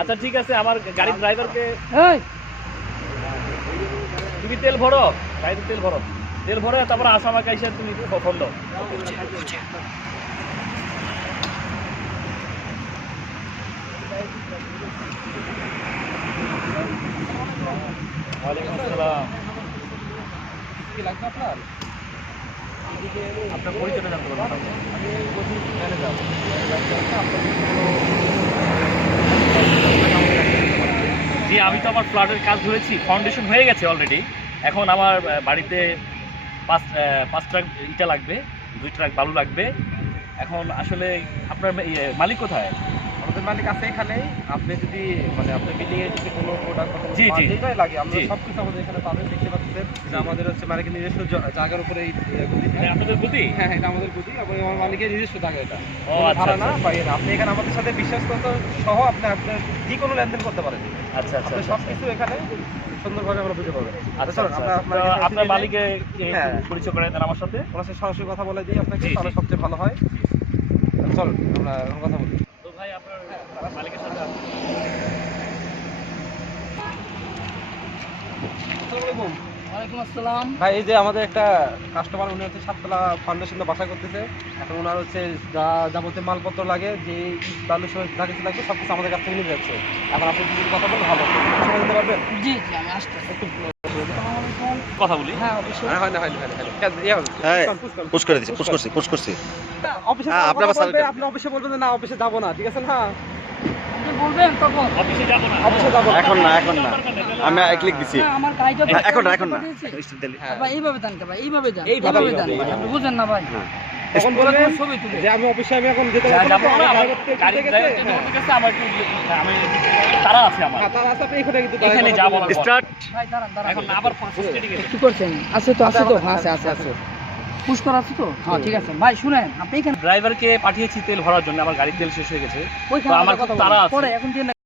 আচ্ছা ঠিক আছে, আমার গাড়ির ড্রাইভারকে তুমি তেল ভরো, গাড়িতে তেল ভরো, তেল ভরে তারপর আসো আমাকে এসে তুমি ফোন দাও। ওয়ালাইকুম আসসালাম। কি লাগবে আপনার? আপনার পরিচয়টা জানতে পারবেন? আমি ম্যানেজার। জি, আমি তো আমার ফ্ল্যাটের কাজ ধরেছি, ফাউন্ডেশন হয়ে গেছে অলরেডি। এখন আমার বাড়িতে 5 ট্রাক ইটা লাগবে, 2 ট্রাক বালু লাগবে। এখন আসলে আপনার মালিক কোথায়? আমাদের মালিক আছে এখানেই। আপনি যদি মানে আপনার বিল্ডিং এর যদি কোনো প্রোডাক্ট জি জি যেটাই লাগে আমরা সবকিছু আমাদের এখানে পাবেন। দেখতে পাচ্ছেন যে আমাদের হচ্ছে মালিকের নিজস্ব জায়গার উপরে এই গদি। আপনাদের গদি? হ্যাঁ, এটা আমাদের গদি এবং আমার মালিকের নিজস্ব জায়গা এটা। ও আচ্ছা, ভাড়া না পাই না। আপনি এখানে আমাদের সাথে বিশ্বাসযোগ্য সহ আপনি আপনার যে কোনো লেনদেন করতে পারেন। আচ্ছা আচ্ছা, সবকিছু এখানে সুন্দরভাবে আমরা বুঝে পাবেন। আচ্ছা, আপনার মালিকে পরিচয় করে দেন আমার সাথে। ওনার সাথে সরাসরি কথা বলে দিই আপনাকে, তাহলে সবচেয়ে ভালো হয়। চল আমরা এখন কথা বলি। তো ভাই আপনার মালিকের সাথে ওয়ালাইকুম আসসালাম। ভাই, এই যে আমাদের একটা কাস্টমার, উনি হচ্ছে 7 তলা ফাউন্ডেশনে বাসা করতেছে। এখন ওনার হচ্ছে যা যাবতীয় মালপত্র লাগে, যে বালু সহ যা কিছু লাগবে সবকিছু আমাদের কাছ থেকে নিয়ে যাচ্ছে। এখন আপনি যদি কথা বলেন ভালো সময় দিতে পারবেন? জি জি, আমি আসতেছি। একটু কথা বলি। হ্যাঁ অবশ্যই। হয় না পুশ করে দিচ্ছি, পুশ করছি। অফিসে আপনার আপনি অফিসে বলবেন যে না অফিসে যাবো না, ঠিক আছে? না আপনি বলবেন তখন। অফিসে যাব না, অফিসে যাবো এখন না আমি ক্লিক দিছি। না, আমার গাড়িটা এখন না ভাই এইভাবে যান, ভাই এইভাবে যান, এইভাবে এইভাবে যান ভাই, আপনি বুঝেন না ভাই। তখন বলবেন ছবি তুলে যে আমি অফিসে আমি এখন যেতে যাব পারবো না, না, আমার গাড়ি ঠিক আছে? ড্রাইভার কাছে আমার একটু আমি তারা আছে আমার। তার আছে, আপনি এখানে কিন্তু এখানে যাব না। স্টার্ট। ভাই দাঁড়ান দাঁড়ান। এখন আবার ফার্স্ট এডে গেছে। কি করছেন? আছে তো, আছে তো, হ্যাঁ আছে আছে। পুশ করা আছে তো? হ্যাঁ ঠিক আছে ভাই, শুনেন আপনি এখানে ড্রাইভারকে পাঠিয়েছি তেল ভরার জন্য, আমার গাড়ির তেল শেষ হয়ে গেছে। ওইখানে আমার কথা তারা বলুন। আছে। পরে এখন দিয়ে